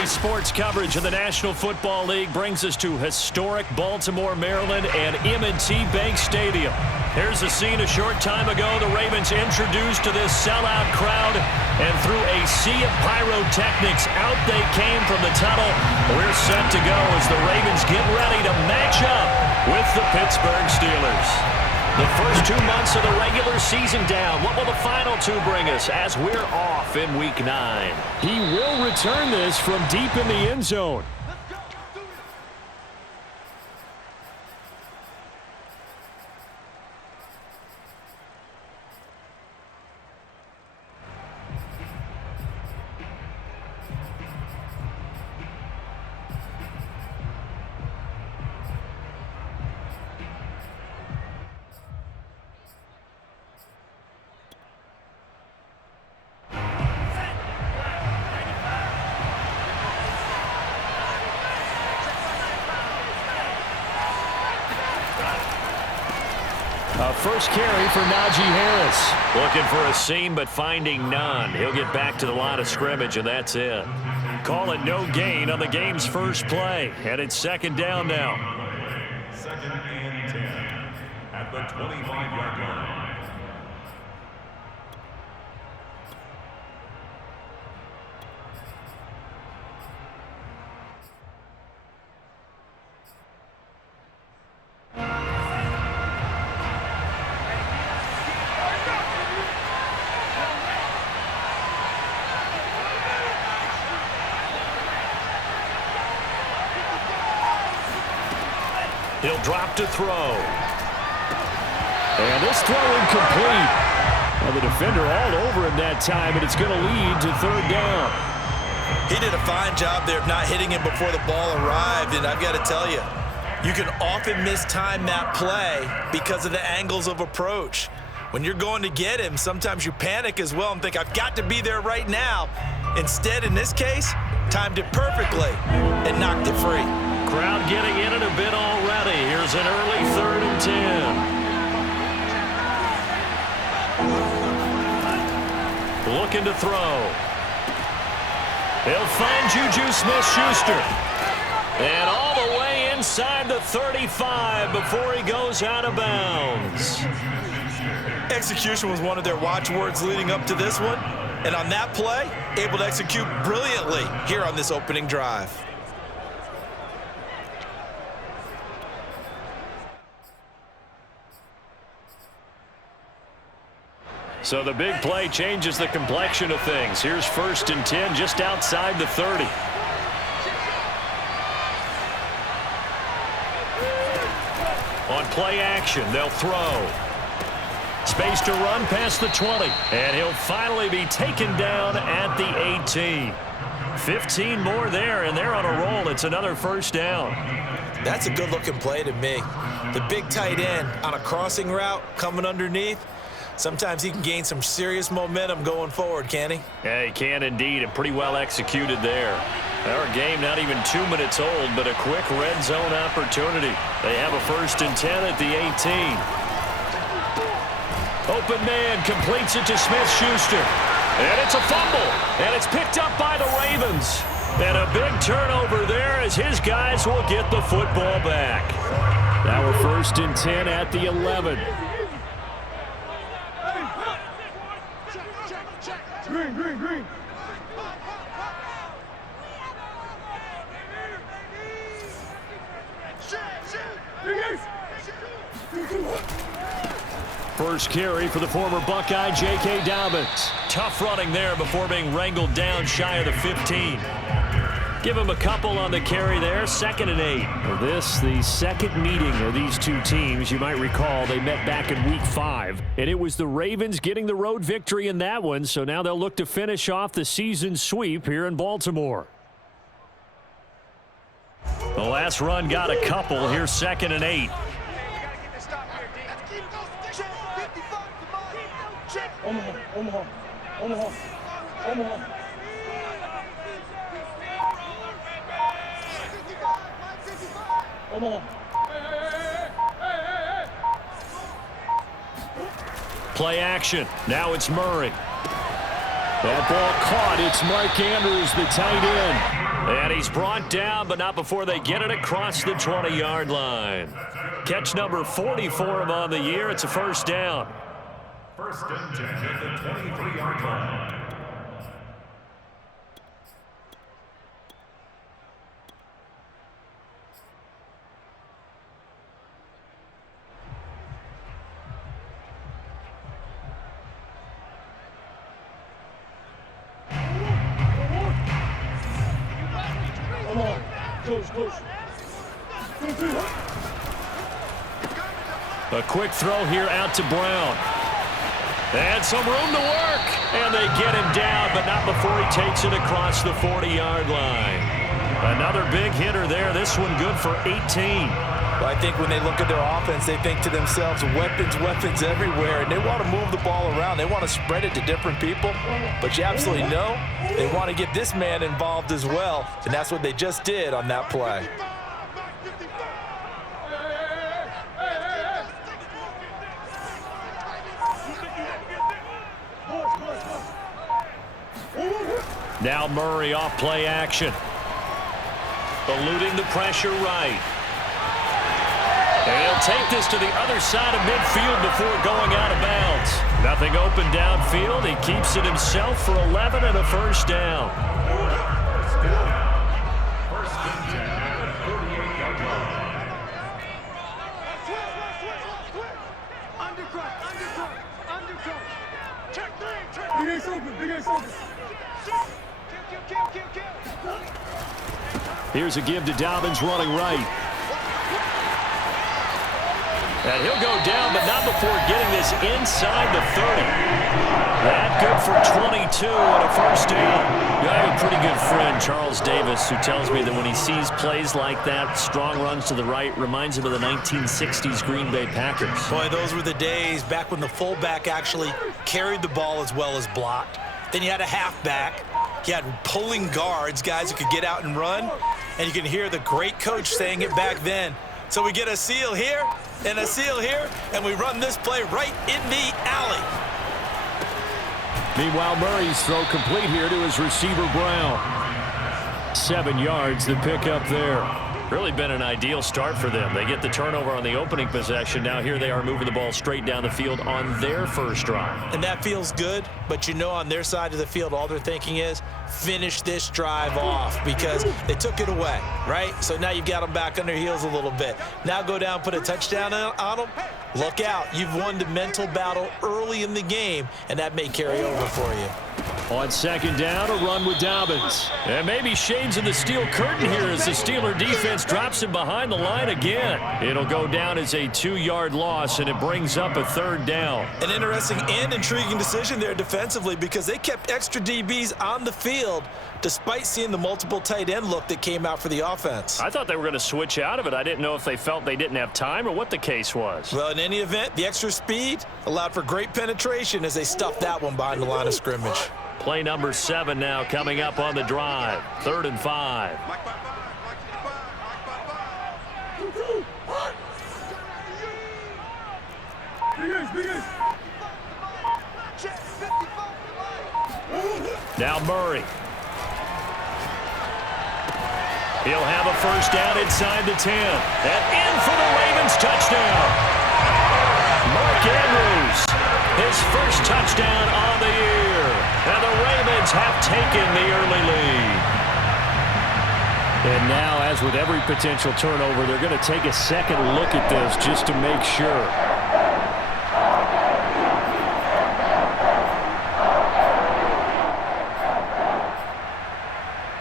Today's sports coverage of the National Football League brings us to historic Baltimore, Maryland, and M&T Bank Stadium. Here's a scene a short time ago. The Ravens introduced to this sellout crowd, and through a sea of pyrotechnics, out they came from the tunnel. We're set to go as the Ravens get ready to match up with the Pittsburgh Steelers. The first 2 months of the regular season down. What will the final two bring us as we're off in Week 9? He will return this from deep in the end zone. First carry for Najee Harris. Looking for a seam, but finding none. He'll get back to the line of scrimmage, and that's it. Call it no gain on the game's first play. And it's second down now. Second and 10 at the 25-yard line. He'll drop to throw. And this throw incomplete. Well, the defender all over him that time, and it's going to lead to third down. He did a fine job there of not hitting him before the ball arrived, and I've got to tell you, you can often mistime that play because of the angles of approach. When you're going to get him, sometimes you panic as well and think, I've got to be there right now. Instead, in this case, timed it perfectly and knocked it free. Crowd getting in it a bit already. Here's an early 3rd and 10. Looking to throw. He'll find Juju Smith-Schuster. And all the way inside the 35 before he goes out of bounds. Execution was one of their watchwords leading up to this one. And on that play, able to execute brilliantly here on this opening drive. So the big play changes the complexion of things. Here's 1st and 10 just outside the 30. On play action, they'll throw. Space to run past the 20. And he'll finally be taken down at the 18. 15 more there, and they're on a roll. It's another first down. That's a good-looking play to me. The big tight end on a crossing route coming underneath. Sometimes he can gain some serious momentum going forward, can he? Yeah, he can indeed, and pretty well executed there. Our game not even 2 minutes old, but a quick red zone opportunity. They have a 1st and 10 at the 18. Open man completes it to Smith-Schuster. And it's a fumble, and it's picked up by the Ravens. And a big turnover there as his guys will get the football back. Now we're 1st and 10 at the 11. Green. First carry for the former Buckeye, J.K. Dobbins. Tough running there before being wrangled down shy of the 15. Give him a couple on the carry there. 2nd and 8. Well, this, the second meeting of these two teams. You might recall they met back in Week 5, and it was the Ravens getting the road victory in that one, so now they'll look to finish off the season sweep here in Baltimore. The last run got a couple. Here's 2nd and 8. Omaha. Play action. Now it's Murray. That ball caught. It's Mark Andrews, the tight end. And he's brought down, but not before they get it across the 20-yard line. Catch number 40 for him on the year. It's a first down. First and 10 at the 23-yard line. A quick throw here out to Brown. And some room to work. And they get him down, but not before he takes it across the 40-yard line. Another big hitter there. This one good for 18. Well, I think when they look at their offense, they think to themselves, weapons, weapons everywhere, and they want to move the ball around. They want to spread it to different people, but you absolutely know they want to get this man involved as well, and that's what they just did on that play. Now Murray off play action. Eluding the pressure right. And he'll take this to the other side of midfield before going out of bounds. Nothing open downfield. He keeps it himself for 11 and a first down. Here's a give to Dobbins running right. And he'll go down, but not before getting this inside the 30. That good for 22 and a first down. I have a pretty good friend, Charles Davis, who tells me that when he sees plays like that, strong runs to the right, reminds him of the 1960s Green Bay Packers. Boy, those were the days back when the fullback actually carried the ball as well as blocked. Then you had a halfback. You had pulling guards, guys who could get out and run. And you can hear the great coach saying it back then. So we get a seal here and a seal here, and we run this play right in the alley. Meanwhile, Murray's throw complete here to his receiver, Brown. 7 yards, the pickup there. Really been an ideal start for them. They get the turnover on the opening possession. Now here they are moving the ball straight down the field on their first drive. And that feels good, but you know on their side of the field, all they're thinking is finish this drive off because they took it away, right? So now you've got them back on their heels a little bit. Now go down, put a touchdown on them. Look out. You've won the mental battle early in the game, and that may carry over for you. On second down, a run with Dobbins. And maybe shades of the steel curtain here as the Steeler defense drops him behind the line again. It'll go down as a 2-yard loss, and it brings up a third down. An interesting and intriguing decision there defensively because they kept extra DBs on the field despite seeing the multiple tight end look that came out for the offense. I thought they were going to switch out of it. I didn't know if they felt they didn't have time or what the case was. Well, in any event, the extra speed allowed for great penetration as they stuffed that one behind the line of scrimmage. Play number 7 now coming up on the drive. 3rd and 5. Now Murray. He'll have a first down inside the 10. And in for the Ravens touchdown. Mark Andrews, his first touchdown on the year. And the Ravens have taken the early lead. And now, as with every potential turnover, they're going to take a second look at this just to make sure.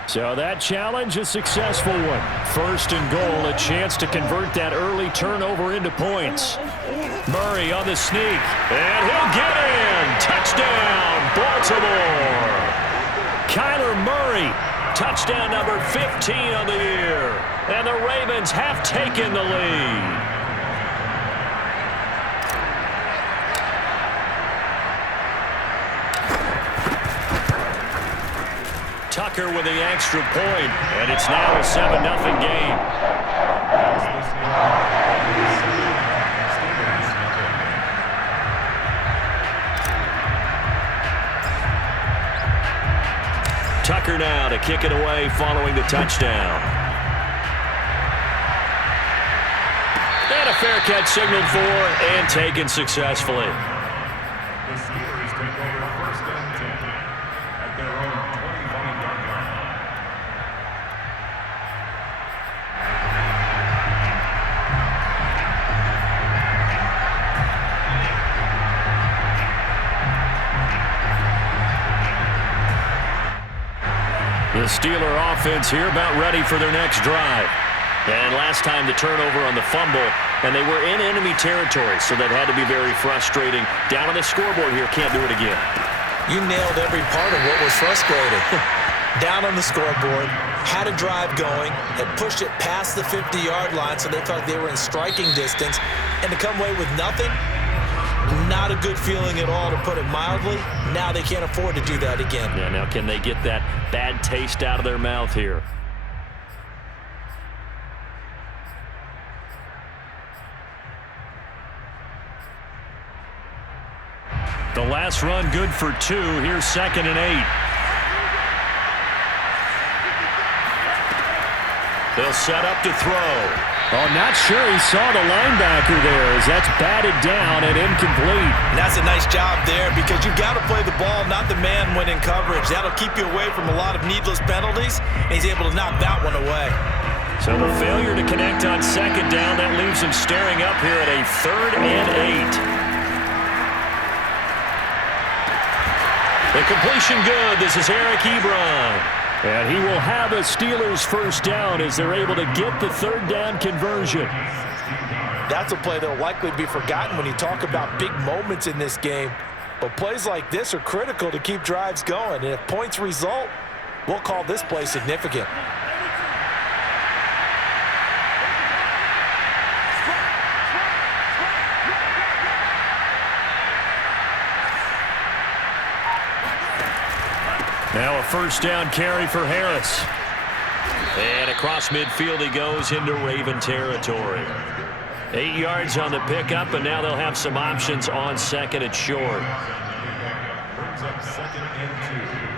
So that challenge, a successful one. 1st and goal, a chance to convert that early turnover into points. Murray on the sneak, and he'll get in. Touchdown, Baltimore. Kyler Murray, touchdown number 15 on the year. And the Ravens have taken the lead. Tucker with the extra point, and it's now a 7-0 game. Tucker now to kick it away following the touchdown. And a fair catch signaled for and taken successfully. The Steelers take over first and 10 at their own 25-yard line. The Steeler offense here about ready for their next drive. And last time the turnover on the fumble, and they were in enemy territory, so that had to be very frustrating. Down on the scoreboard here, can't do it again. You nailed every part of what was frustrating. Down on the scoreboard, had a drive going, had pushed it past the 50-yard line, so they thought they were in striking distance, and to come away with nothing, not a good feeling at all, to put it mildly. Now they can't afford to do that again. Yeah, now can they get that bad taste out of their mouth here? The last run good for 2. Here's 2nd and 8. They'll set up to throw. Oh, not sure he saw the linebacker there as that's batted down and incomplete. And that's a nice job there, because you've got to play the ball, not the man when in coverage. That'll keep you away from a lot of needless penalties, and he's able to knock that one away. So the failure to connect on 2nd down, that leaves him staring up here at a 3rd and 8. The completion good. This is Eric Ebron. And he will have a Steelers first down as they're able to get the 3rd down conversion. That's a play that will likely be forgotten when you talk about big moments in this game. But plays like this are critical to keep drives going. And if points result, we'll call this play significant. Now a first down carry for Harris. And across midfield he goes into Raven territory. 8 yards on the pickup, and now they'll have some options on 2nd and short. Brings up 2nd and 2.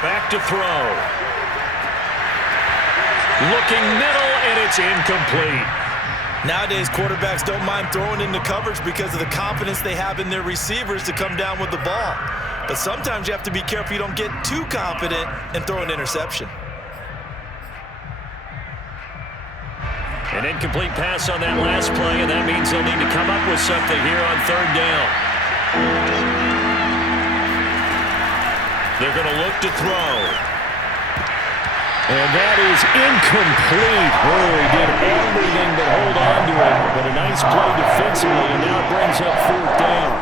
Back to throw. Looking middle, and it's incomplete. Nowadays, quarterbacks don't mind throwing into coverage because of the confidence they have in their receivers to come down with the ball. But sometimes you have to be careful you don't get too confident and throw an interception. An incomplete pass on that last play, and that means they'll need to come up with something here on 3rd down. They're going to look to throw. And that is incomplete. Oh, he did everything but hold on to it. But a nice play defensively, and now it brings up 4th down.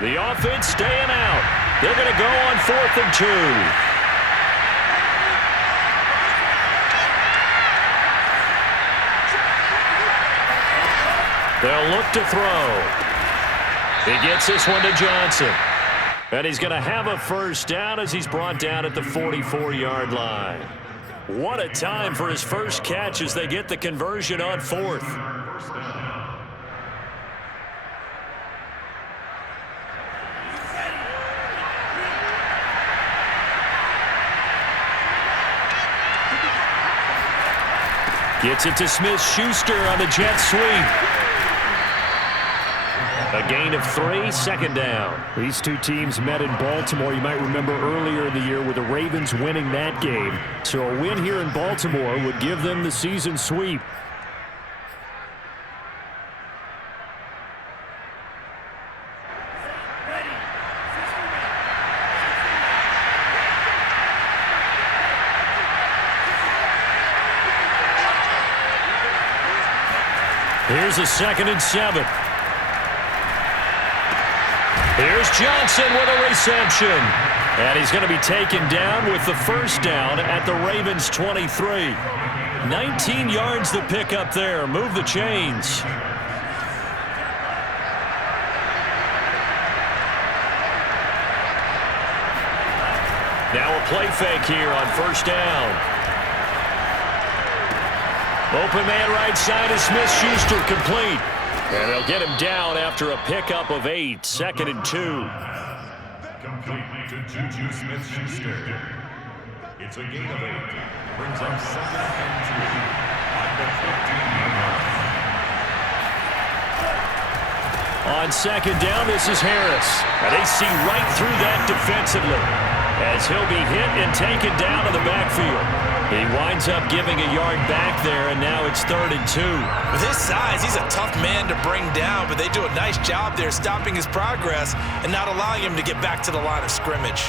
The offense staying out. They're going to go on 4th and 2. They'll look to throw. He gets this one to Johnson. And he's going to have a first down as he's brought down at the 44-yard line. What a time for his first catch as they get the conversion on 4th. Gets it to Smith-Schuster on the jet sweep. A gain of 3, 2nd down. These two teams met in Baltimore. You might remember earlier in the year with the Ravens winning that game. So a win here in Baltimore would give them the season sweep. Here's a 2nd and 7. Here's Johnson with a reception. And he's going to be taken down with the first down at the Ravens 23. 19 yards to pick up there. Move the chains. Now a play fake here on first down. Open man right side is Smith-Schuster, complete. And they'll get him down after a pickup of 8. 2nd and 2. Complete to Juju Smith-Schuster. It's a gain of 8. Brings up 2nd and 2 at the 15-yard line. On second down, this is Harris. And they see right through that defensively as he'll be hit and taken down to the backfield. He winds up giving a yard back there, and now it's 3rd and 2. With his size, he's a tough man to bring down, but they do a nice job there stopping his progress and not allowing him to get back to the line of scrimmage.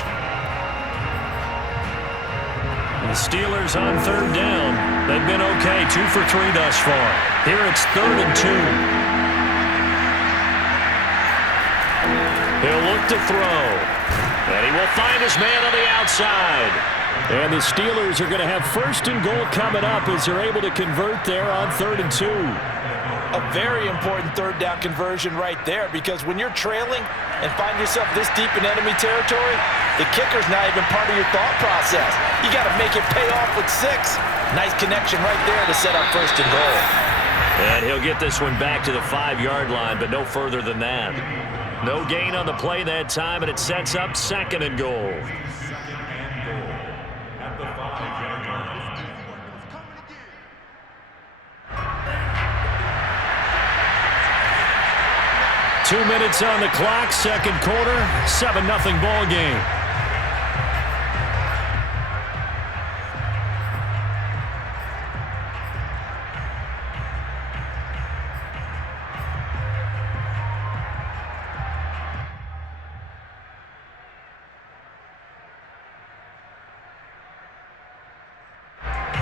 The Steelers on 3rd down. They've been okay, 2 for 3 thus far. Here it's 3rd and 2. He'll look to throw. And he will find his man on the outside. And the Steelers are going to have 1st and goal coming up as they're able to convert there on 3rd and 2. A very important 3rd down conversion right there, because when you're trailing and find yourself this deep in enemy territory, the kicker's not even part of your thought process. You got to make it pay off with 6. Nice connection right there to set up 1st and goal. And he'll get this one back to the 5-yard line, but no further than that. No gain on the play that time, and it sets up 2nd and goal. 2nd and goal at the 5-yard line. 2 minutes on the clock, 2nd quarter, 7-0 ball game.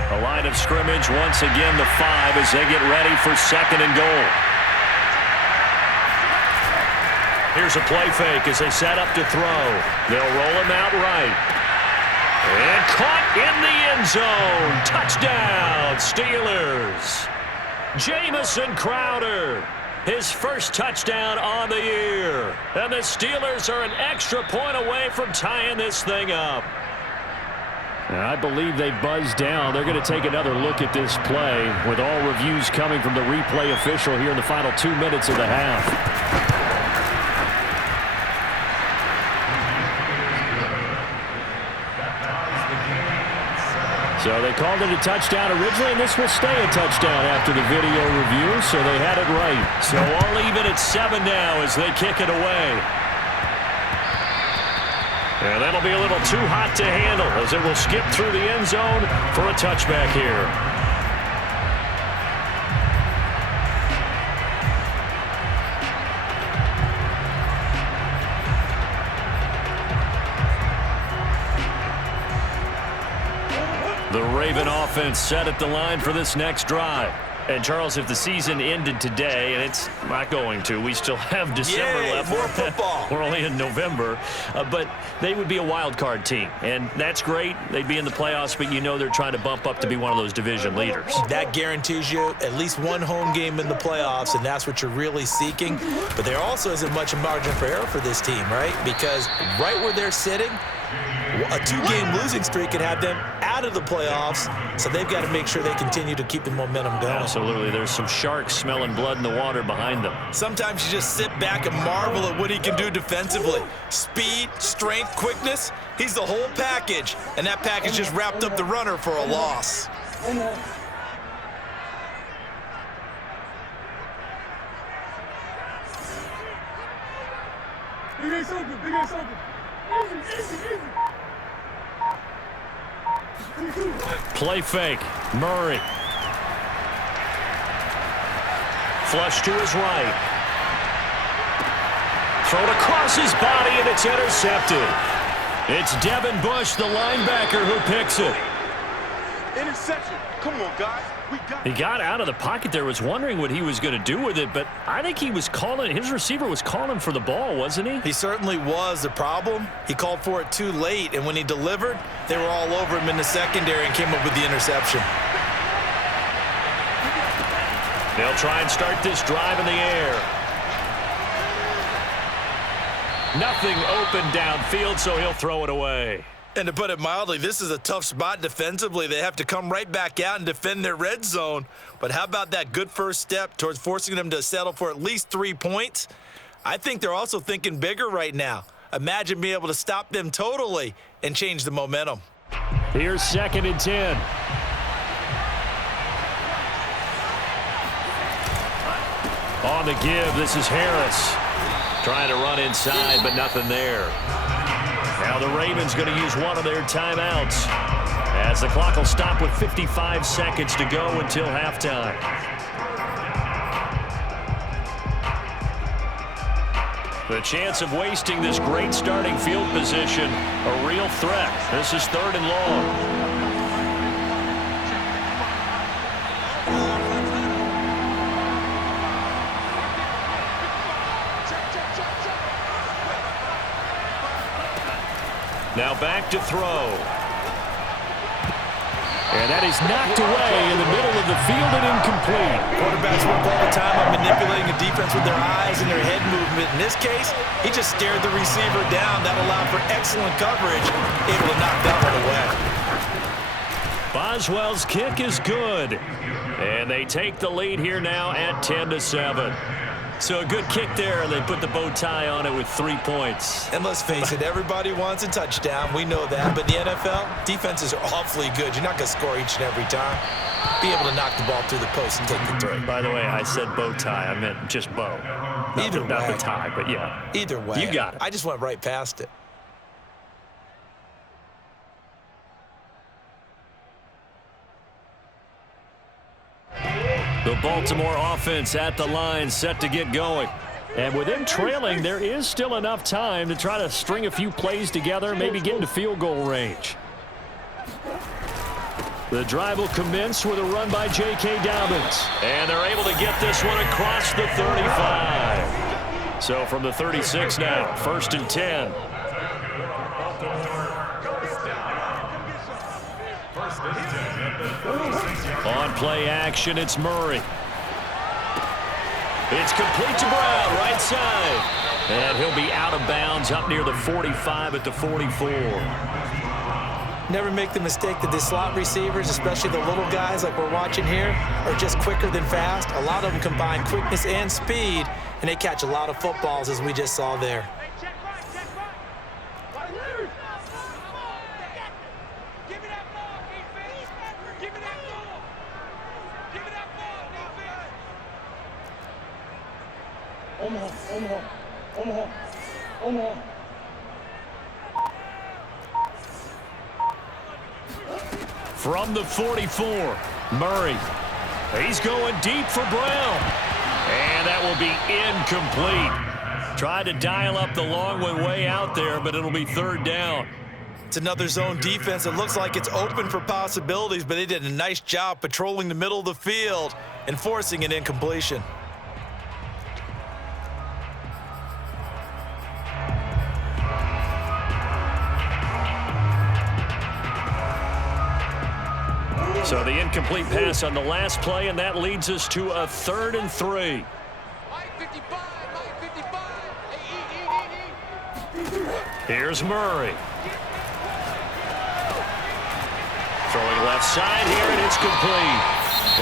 The line of scrimmage, once again the 5 as they get ready for 2nd and goal. Here's a play fake as they set up to throw. They'll roll him out right. And caught in the end zone. Touchdown, Steelers. Jamison Crowder, his first touchdown on the year. And the Steelers are an extra point away from tying this thing up. And I believe they buzzed down. They're going to take another look at this play with all reviews coming from the replay official here in the final 2 minutes of the half. So they called it a touchdown originally, and this will stay a touchdown after the video review, so they had it right. So all even at 7 now as they kick it away. And that'll be a little too hot to handle as it will skip through the end zone for a touchback here. The Raven offense set at the line for this next drive. And, Charles, if the season ended today, and it's not going to, we still have December left. More football. We're only in November. But they would be a wild card team. And that's great. They'd be in the playoffs, but you know they're trying to bump up to be one of those division leaders. That guarantees you at least one home game in the playoffs, and that's what you're really seeking. But there also isn't much margin for error for this team, right? Because right where they're sitting, a 2-game losing streak could have them out of the playoffs, so they've got to make sure they continue to keep the momentum going. Absolutely. There's some sharks smelling blood in the water behind them. Sometimes you just sit back and marvel at what he can do defensively. Speed, strength, quickness, he's the whole package, and that package just wrapped up the runner for a loss. Big ass open, big ass open. Play fake. Murray. Flush to his right. Thrown across his body, and it's intercepted. It's Devin Bush, the linebacker, who picks it. Interception. Come on, guys. He got out of the pocket there, was wondering what he was going to do with it, but I think he was calling, his receiver was calling for the ball, wasn't he? He certainly was. The problem, he called for it too late, and when he delivered, they were all over him in the secondary and came up with the interception. They'll try and start this drive in the air. Nothing open downfield, so he'll throw it away. And to put it mildly, this is a tough spot defensively. They have to come right back out and defend their red zone. But how about that good first step towards forcing them to settle for at least 3 points? I think they're also thinking bigger right now. Imagine being able to stop them totally and change the momentum. Here's 2nd and 10. On the give, this is Harris. Trying to run inside, but nothing there. Now the Ravens going to use one of their timeouts as the clock will stop with 55 seconds to go until halftime. The chance of wasting this great starting field position, a real threat. This is 3rd and long. Now back to throw. And that is knocked away in the middle of the field and incomplete. Quarterbacks work all the time on manipulating a defense with their eyes and their head movement. In this case, he just stared the receiver down. That allowed for excellent coverage, able to knock that one away. Boswell's kick is good. And they take the lead here now at 10-7. So a good kick there, and they put the bow tie on it with 3 points. And let's face it, everybody wants a touchdown. We know that. But in the NFL, defenses are awfully good. You're not going to score each and every time. Be able to knock the ball through the post and take the three. By the way, I said bow tie. I meant just bow. Not the tie, but yeah. Either way. You got it. I just went right past it. The Baltimore offense at the line, set to get going. And with them trailing, there is still enough time to try to string a few plays together, maybe get into field goal range. The drive will commence with a run by J.K. Dobbins. And they're able to get this one across the 35. So from the 36 now, 1st and 10. On play action, it's Murray. It's complete to Brown, right side. And he'll be out of bounds up near the 45 at the 44. Never make the mistake that the slot receivers, especially the little guys like we're watching here, are just quicker than fast. A lot of them combine quickness and speed, and they catch a lot of footballs, as we just saw there. From the 44, Murray. He's going deep for Brown. And that will be incomplete. Tried to dial up the long one way out there, but it'll be 3rd down. It's another zone defense. It looks like it's open for possibilities, but they did a nice job patrolling the middle of the field and forcing an incompletion. So the incomplete pass on the last play, and that leads us to a 3rd and 3. Here's Murray. Throwing left side here, and it's complete.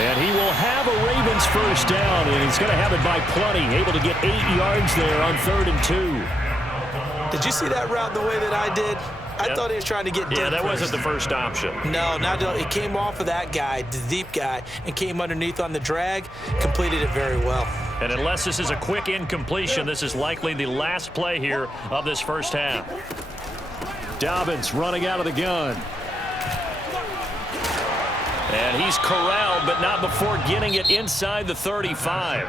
And he will have a Ravens 1st down, and he's going to have it by plenty. Able to get 8 yards there on 3rd and 2. Did you see that route the way that I did? I thought he was trying to get deep. Yeah, that wasn't the first option. No, it came off of that guy, the deep guy, and came underneath on the drag, completed it very well. And unless this is a quick incompletion, this is likely the last play here of this 1st half. Dobbins running out of the gun. And he's corralled, but not before getting it inside the 35.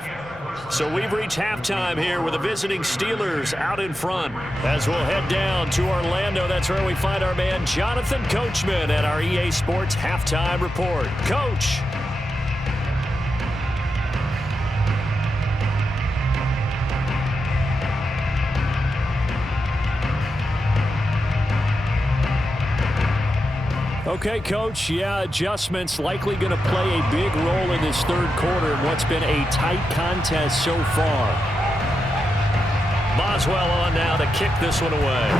So we've reached halftime here with the visiting Steelers out in front. As we'll head down to Orlando, that's where we find our man Jonathan Coachman at our EA Sports Halftime Report. Coach. Okay, Coach, yeah, adjustments likely going to play a big role in this third quarter in what's been a tight contest so far. Boswell on now to kick this one away.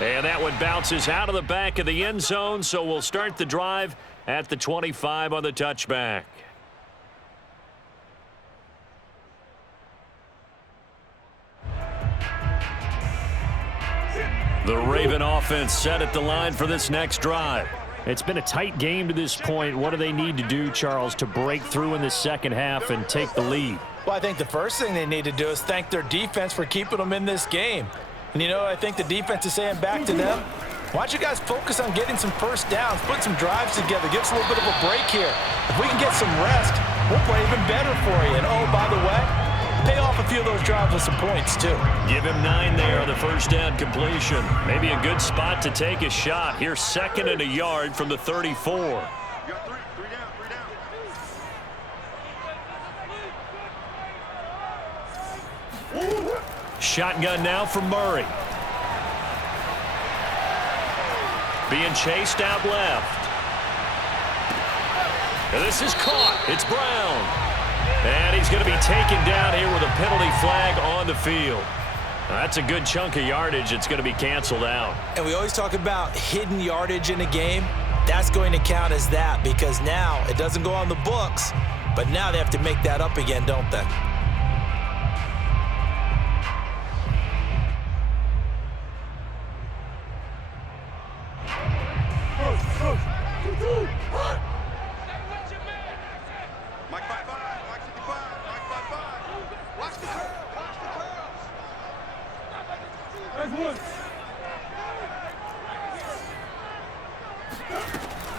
And that one bounces out of the back of the end zone, so we'll start the drive at the 25 on the touchback. The Raven offense set at the line for this next drive. It's been a tight game to this point. What do they need to do, Charles, to break through in the second half and take the lead? Well, I think the first thing they need to do is thank their defense for keeping them in this game. And, you know, I think the defense is saying back to them, why don't you guys focus on getting some first downs, put some drives together, give us a little bit of a break here. If we can get some rest, we'll play even better for you. And, oh, by the way, pay off a few of those drives with some points, too. Give him 9 there on the first down completion. Maybe a good spot to take a shot. Here's 2nd and a yard from the 34. You got three down. Shotgun now from Murray. Being chased out left. And this is caught. It's Brown. And he's going to be taken down here with a penalty flag on the field. Now, that's a good chunk of yardage. It's going to be canceled out. And we always talk about hidden yardage in a game. That's going to count as that because now it doesn't go on the books, but now they have to make that up again, don't they?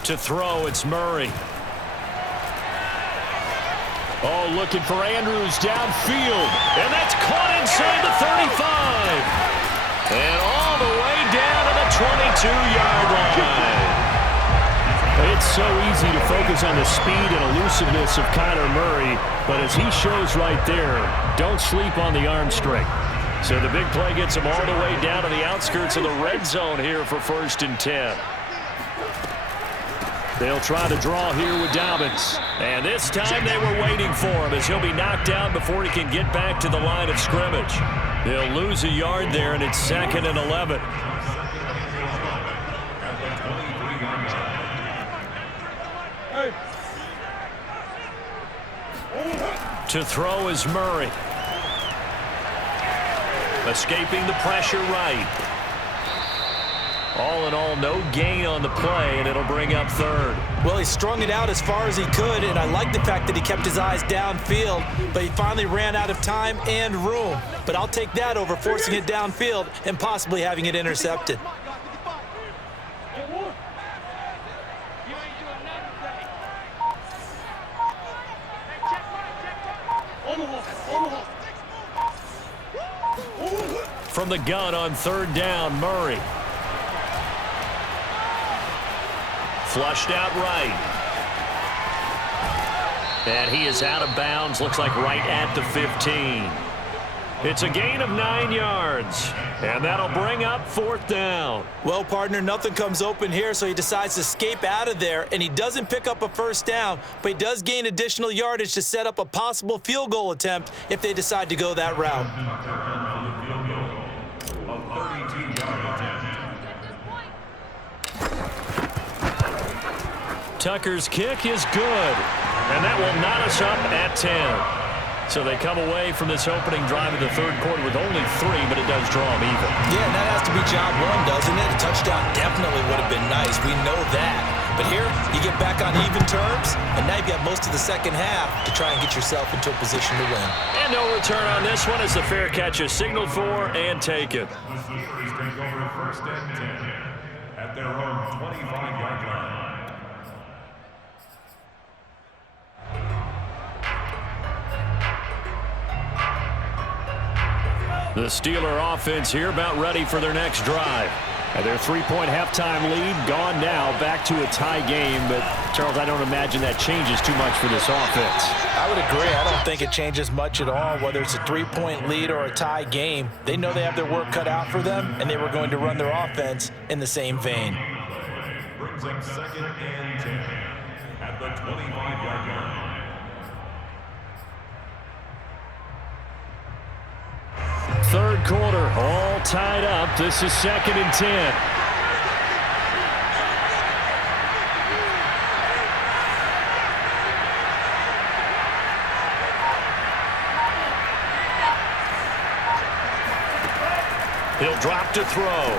To throw, it's Murray. Oh, looking for Andrews downfield. And that's caught inside the 35. And all the way down to the 22-yard line. It's so easy to focus on the speed and elusiveness of Kyler Murray, but as he shows right there, don't sleep on the arm strength. So the big play gets him all the way down to the outskirts of the red zone here for 1st and 10. They'll try to draw here with Dobbins. And this time they were waiting for him as he'll be knocked down before he can get back to the line of scrimmage. They'll lose a yard there, and it's 2nd and 11. To throw is Murray. Escaping the pressure right. All in all, no gain on the play, and it'll bring up 3rd. Well, he strung it out as far as he could, and I like the fact that he kept his eyes downfield, but he finally ran out of time and room. But I'll take that over forcing it downfield and possibly having it intercepted. From the gun on 3rd down, Murray. Flushed out right. And he is out of bounds, looks like right at the 15. It's a gain of 9 yards, and that'll bring up 4th down. Well, partner, nothing comes open here, so he decides to escape out of there, and he doesn't pick up a first down, but he does gain additional yardage to set up a possible field goal attempt if they decide to go that route. Tucker's kick is good, and that will knot us up at 10. So they come away from this opening drive of the 3rd quarter with only 3, but it does draw them even. Yeah, and that has to be job 1, doesn't it? A touchdown definitely would have been nice. We know that. But here, you get back on even terms, and now you've got most of the second half to try and get yourself into a position to win. And no return on this one as the fair catch is signaled for and taken. The Steelers take over 1st and 10 at their own 25-yard line. The Steeler offense here about ready for their next drive. And their 3-point halftime lead gone now, back to a tie game. But, Charles, I don't imagine that changes too much for this offense. I would agree. I don't think it changes much at all, whether it's a 3-point lead or a tie game. They know they have their work cut out for them, and they were going to run their offense in the same vein. Brings up 2nd and 10 at the 25-yard line. Third quarter, all tied up. This is 2nd and 10. He'll drop to throw.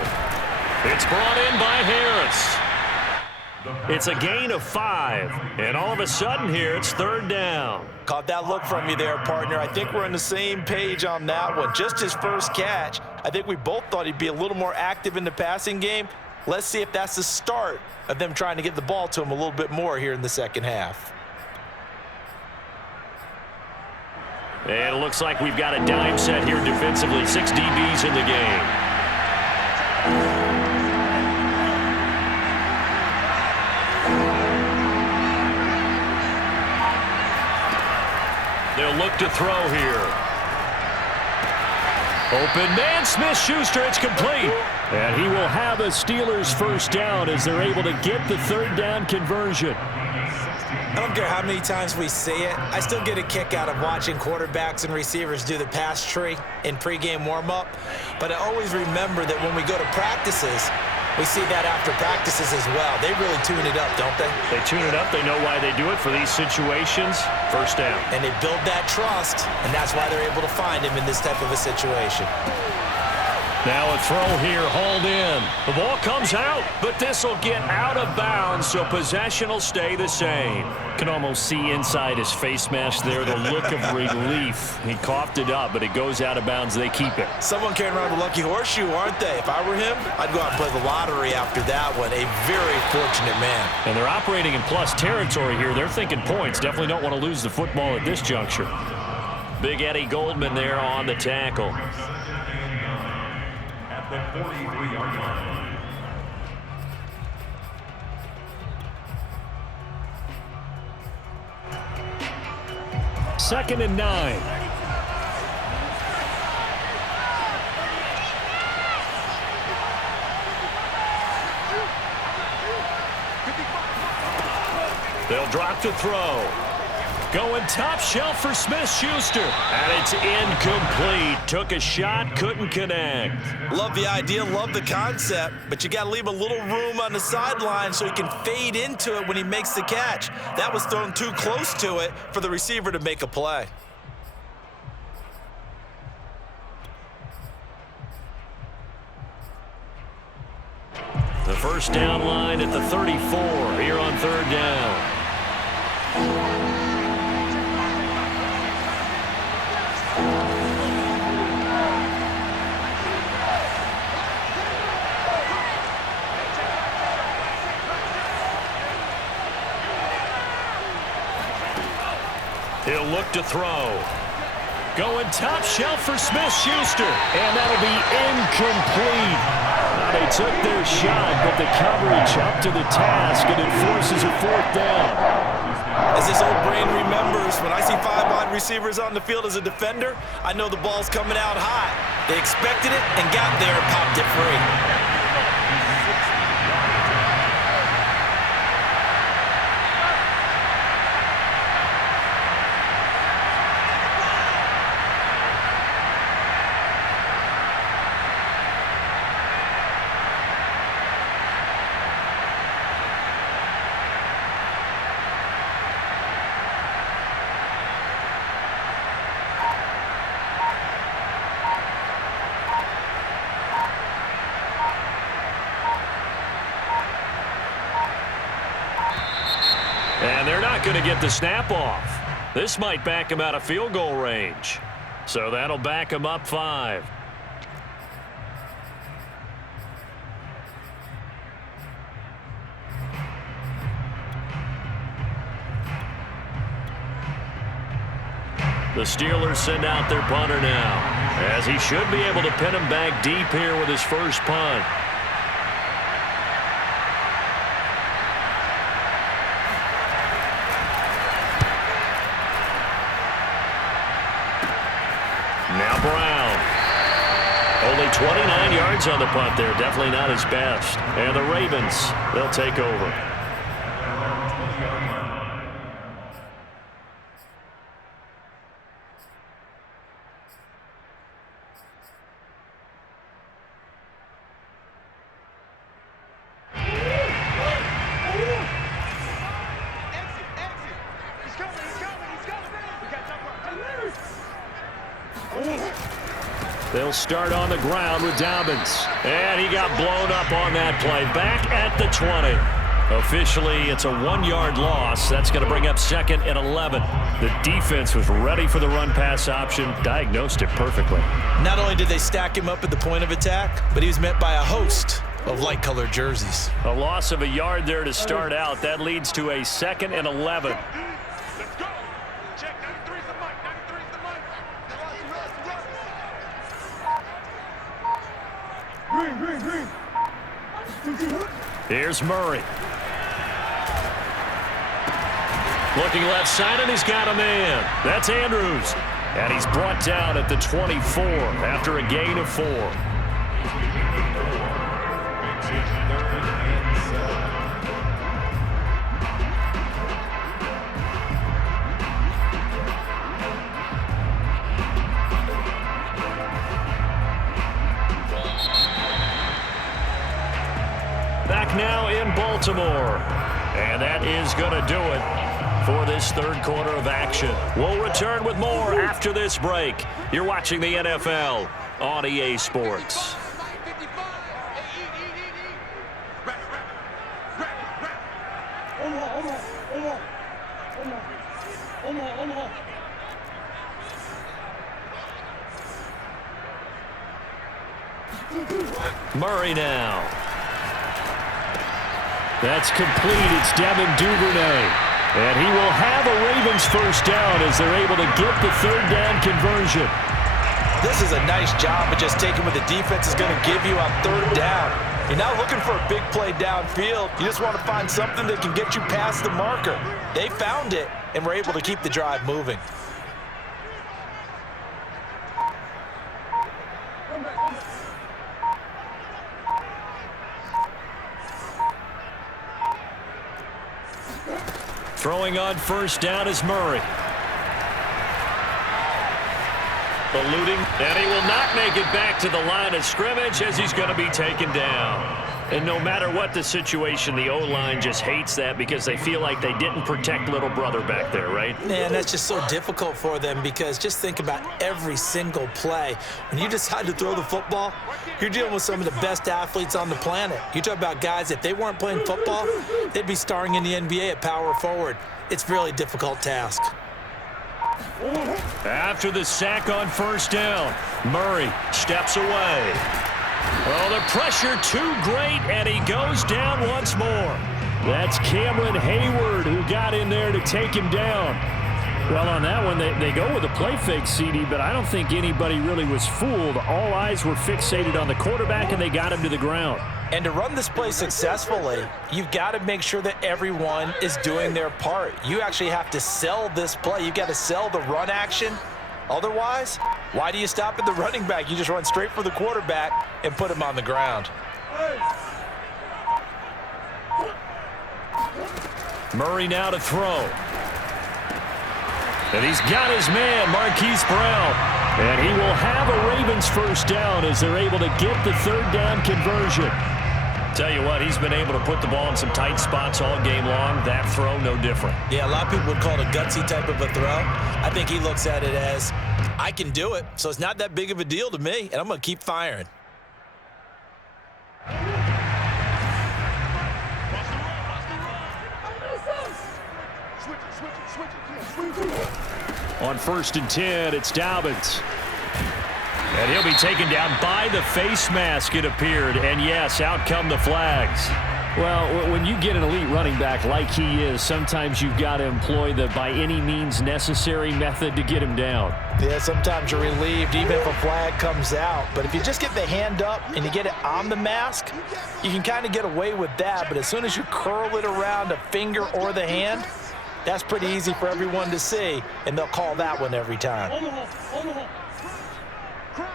It's brought in by Harris. It's a gain of 5. And all of a sudden here, it's 3rd down. Caught that look from you there, partner. I think we're on the same page on that one. Just his first catch. I think we both thought he'd be a little more active in the passing game. Let's see if that's the start of them trying to get the ball to him a little bit more here in the second half. And it looks like we've got a dime set here defensively. 6 DBs in the game. They'll look to throw here. Open man, Smith-Schuster, it's complete. And he will have a Steelers first down as they're able to get the 3rd down conversion. I don't care how many times we see it. I still get a kick out of watching quarterbacks and receivers do the pass tree in pregame warm-up. But I always remember that when we go to practices, we see that after practices as well. They really tune it up, don't they? They tune it up. They know why they do it for these situations. First down. And they build that trust, and that's why they're able to find him in this type of a situation. Now a throw here, hauled in. The ball comes out, but this will get out of bounds, so possession will stay the same. Can almost see inside his face mask there, the look of relief. He coughed it up, but it goes out of bounds. They keep it. Someone carrying around the lucky horseshoe, aren't they? If I were him, I'd go out and play the lottery after that one. A very fortunate man. And they're operating in plus territory here. They're thinking points. Definitely don't want to lose the football at this juncture. Big Eddie Goldman there on the tackle. At the 43-yard line. Second and 9. They'll drop to throw. Going top shelf for Smith-Schuster. And it's incomplete. Took a shot, couldn't connect. Love the idea, love the concept, but you got to leave a little room on the sideline so he can fade into it when he makes the catch. That was thrown too close to it for the receiver to make a play. The first down line at the 34 here on 3rd down. He'll look to throw. Going top shelf for Smith-Schuster. And that'll be incomplete. They took their shot, but the coverage up to the task, and it forces a 4th down. As this old brain remembers, when I see 5 wide receivers on the field as a defender, I know the ball's coming out high. They expected it and got there and popped it free. And they're not going to get the snap off. This might back him out of field goal range. So that'll back him up 5. The Steelers send out their punter now. as he should be able to pin him back deep here with his first punt. Now Brown. Only 29 yards on the punt there. Definitely not his best. And the Ravens, they'll take over. They'll start on the ground with Dobbins. And he got blown up on that play. Back at the 20. Officially, it's a 1-yard loss. That's going to bring up 2nd and 11. The defense was ready for the run-pass option. Diagnosed it perfectly. Not only did they stack him up at the point of attack, but he was met by a host of light-colored jerseys. A loss of a yard there to start out. That leads to a 2nd and 11. Here's Murray. Looking left side, and he's got a man. That's Andrews. And he's brought down at the 24 after a gain of 4. Back now in Baltimore. And that is going to do it for this third quarter of action. We'll return with more after this break. You're watching the NFL on EA Sports. Murray now. That's complete. It's Devin Duvernay. And he will have a Ravens first down as they're able to get the third down conversion. This is a nice job of just taking what the defense is going to give you on third down. You're not looking for a big play downfield. You just want to find something that can get you past the marker. They found it and were able to keep the drive moving. Throwing on first down is Murray. Eluding, and he will not make it back to the line of scrimmage as he's going to be taken down. And no matter what the situation, the O-line just hates that because they feel like they didn't protect little brother back there, right? Man, that's just so difficult for them because just think about every single play. When you decide to throw the football, you're dealing with some of the best athletes on the planet. You talk about guys, if they weren't playing football, they'd be starring in the NBA at power forward. It's a really difficult task. After the sack on first down, Murray steps away. Well, the pressure too great, and he goes down once more. That's Cameron Hayward who got in there to take him down. Well, on that one, they go with a play fake, CD, but I don't think anybody really was fooled. All eyes were fixated on the quarterback, and they got him to the ground. And to run this play successfully, you've got to make sure that everyone is doing their part. You actually have to sell this play. You've got to sell the run action. Otherwise, why do you stop at the running back? You just run straight for the quarterback and put him on the ground. Murray now to throw. And he's got his man, Marquise Brown. And he will have a Ravens first down as they're able to get the third down conversion. Tell you what, he's been able to put the ball in some tight spots all game long. That throw, no different. Yeah, a lot of people would call it a gutsy type of a throw. I think he looks at it as, I can do it, so it's not that big of a deal to me, and I'm going to keep firing. On 1st and 10, it's Dobbins. And he'll be taken down by the face mask, it appeared. And yes, out come the flags. Well, when you get an elite running back like he is, sometimes you've got to employ the by any means necessary method to get him down. Yeah, sometimes you're relieved even if a flag comes out. But if you just get the hand up and you get it on the mask, you can kind of get away with that. But as soon as you curl it around a finger or the hand, that's pretty easy for everyone to see, and they'll call that one every time. Crouch.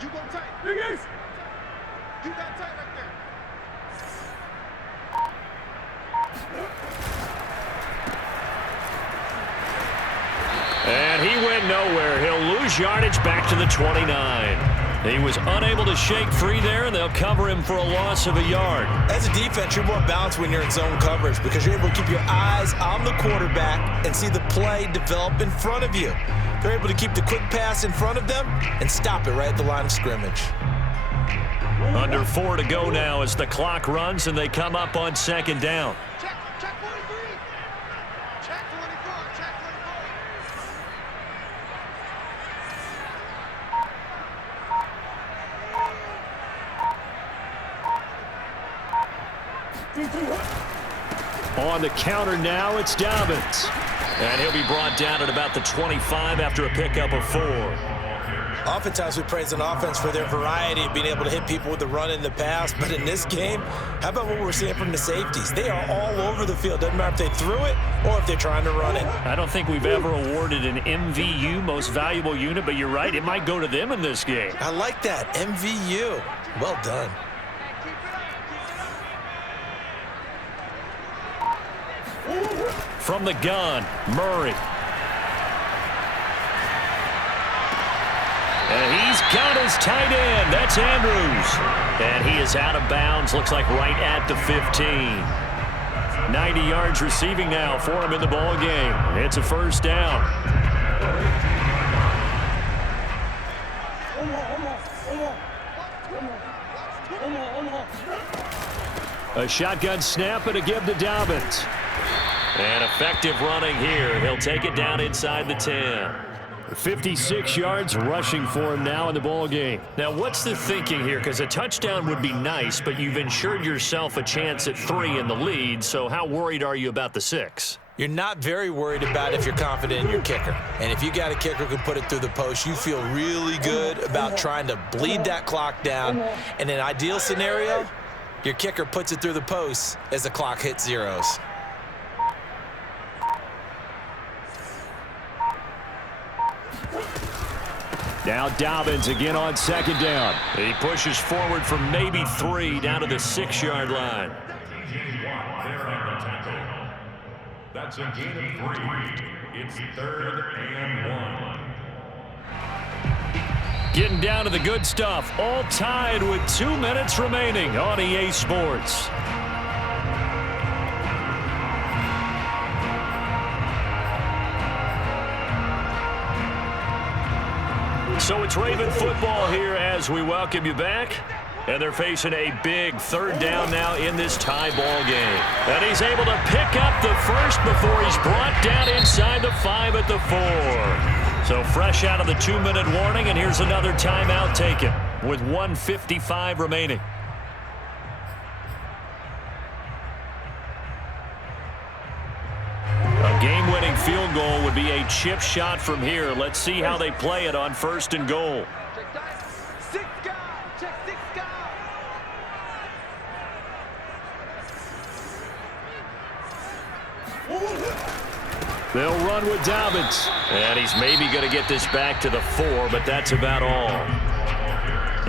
You go tight. You got tight right there. And he went nowhere. He'll lose yardage back to the 29. He was unable to shake free there, and they'll cover him for a loss of a yard. As a defense, you're more balanced when you're in zone coverage because you're able to keep your eyes on the quarterback and see the play develop in front of you. They're able to keep the quick pass in front of them and stop it right at the line of scrimmage. Under 4 to go now as the clock runs and they come up on second down. Check 43. Check 24. Check 24. On the counter now, it's Dobbins. And he'll be brought down at about the 25 after a pickup of 4. Oftentimes we praise an offense for their variety of being able to hit people with the run in the pass, but in this game, how about what we're seeing from the safeties? They are all over the field. Doesn't matter if they threw it or if they're trying to run it. I don't think we've ever awarded an MVU, most valuable unit, but you're right, it might go to them in this game. I like that, MVU. Well done. From the gun, Murray. And he's got his tight end. That's Andrews. And he is out of bounds. Looks like right at the 15. 90 yards receiving now for him in the ball game. It's a first down. A shotgun snap and a give to Dobbins. And effective running here. He'll take it down inside the 10. 56 yards rushing for him now in the ball game. Now, what's the thinking here? Because a touchdown would be nice, but you've ensured yourself a chance at 3 in the lead, so how worried are you about the 6? You're not very worried about if you're confident in your kicker. And if you got a kicker who can put it through the post, you feel really good about trying to bleed that clock down. In an ideal scenario, your kicker puts it through the post as the clock hits zeros. Now Dobbins again on second down. He pushes forward from maybe 3 down to the 6-yard line. That's a gain of 3. It's 3rd and 1. Getting down to the good stuff. All tied with 2 minutes remaining on EA Sports. So it's Raven football here as we welcome you back. And they're facing a big 3rd down now in this tie ball game. And he's able to pick up the first before he's brought down inside the 5 at the 4. So fresh out of the 2-minute warning, and here's another timeout taken with 1:55 remaining. A game-winning field goal would be a chip shot from here. Let's see how they play it on 1st and goal. Check that. 6 guys. Check 6 guys. They'll run with Dobbins. And he's maybe going to get this back to the 4, but that's about all.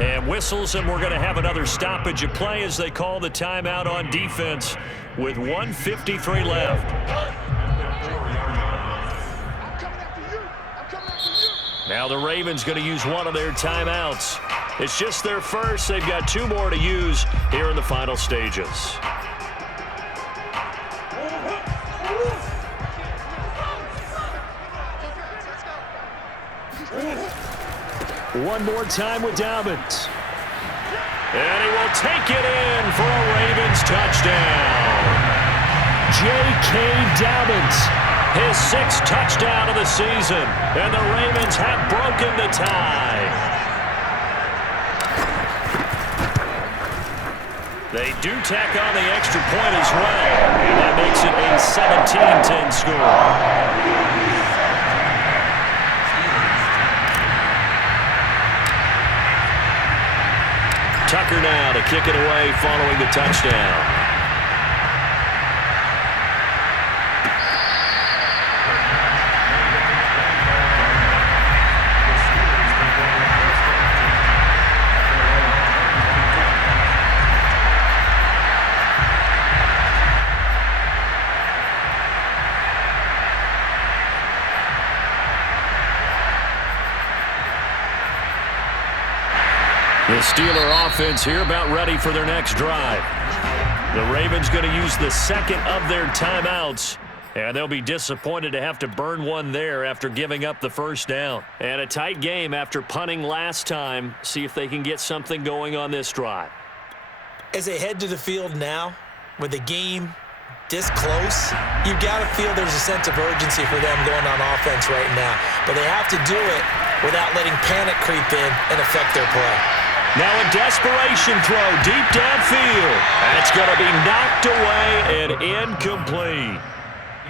And whistles, and we're going to have another stoppage of play as they call the timeout on defense with 1:53 left. Now the Ravens going to use one of their timeouts. It's just their first. They've got 2 more to use here in the final stages. One more time with Dobbins. And he will take it in for a Ravens touchdown. J.K. Dobbins. His 6th touchdown of the season. And the Ravens have broken the tie. They do tack on the extra point as well, and that makes it a 17-10 score. Tucker now to kick it away following the touchdown. The Steeler offense here about ready for their next drive. The Ravens going to use the second of their timeouts, and they'll be disappointed to have to burn one there after giving up the first down. And a tight game after punting last time. See if they can get something going on this drive. As they head to the field now, with the game this close, you've got to feel there's a sense of urgency for them going on offense right now. But they have to do it without letting panic creep in and affect their play. Now a desperation throw deep downfield. And it's going to be knocked away and incomplete.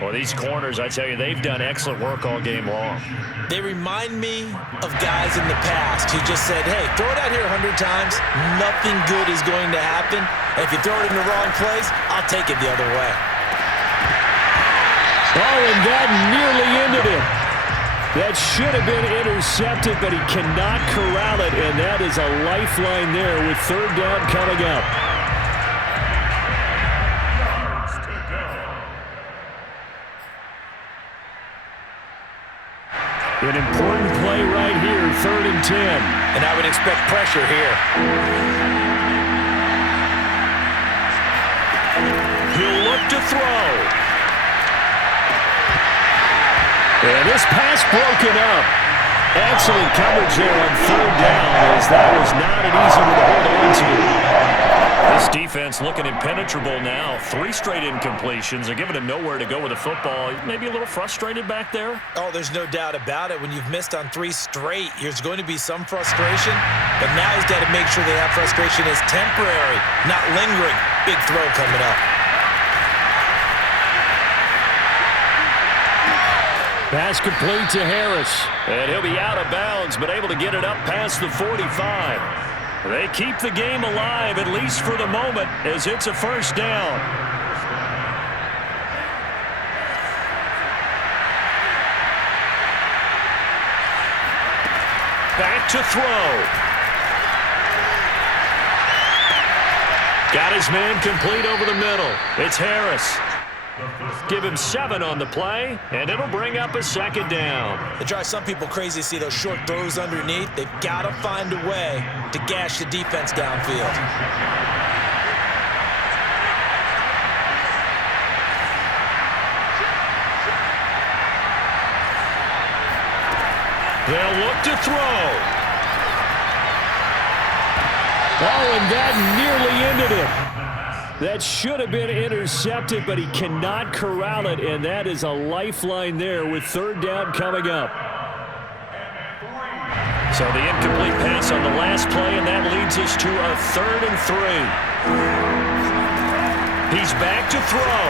Well, these corners, I tell you, they've done excellent work all game long. They remind me of guys in the past who just said, hey, throw it out here 100 times, nothing good is going to happen. And if you throw it in the wrong place, I'll take it the other way. Oh, and that nearly ended it. That should have been intercepted, but he cannot corral it, and that is a lifeline there with third down coming up. An important play right here, 3rd and 10. And I would expect pressure here. He'll look to throw. And this pass broken up. Excellent coverage there on 3rd down, as that was not an easy one to hold on to. This defense looking impenetrable now. 3 straight incompletions. They're giving him nowhere to go with the football. Maybe a little frustrated back there. Oh, there's no doubt about it. When you've missed on 3 straight, there's going to be some frustration. But now he's got to make sure that frustration is temporary, not lingering. Big throw coming up. Pass complete to Harris. And he'll be out of bounds, but able to get it up past the 45. They keep the game alive, at least for the moment, as it's a first down. Back to throw. Got his man complete over the middle. It's Harris. Give him 7 on the play, and it'll bring up a 2nd down. It drives some people crazy to see those short throws underneath. They've got to find a way to gash the defense downfield. They'll look to throw. Oh, and that nearly ended it. That should have been intercepted, but he cannot corral it, and that is a lifeline there with 3rd down coming up. So the incomplete pass on the last play, and that leads us to a 3rd and 3. He's back to throw.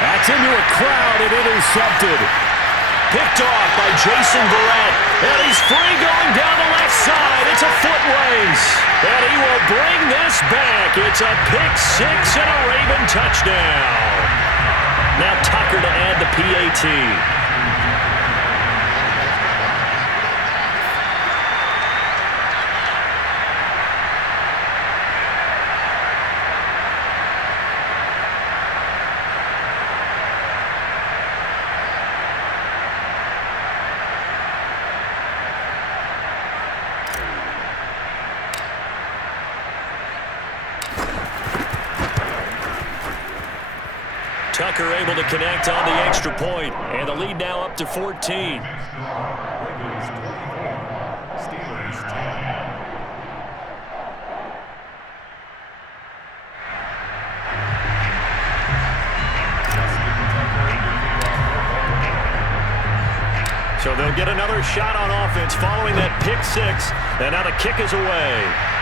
That's into a crowd and intercepted. Picked off by Jason Verrett. And he's free going down the left side. It's a foot race. And he will bring this back. It's a pick 6 and a Raven touchdown. Now Tucker to add the PAT. Tucker able to connect on the extra point, and the lead now up to 14. So they'll get another shot on offense following that pick 6, and now the kick is away.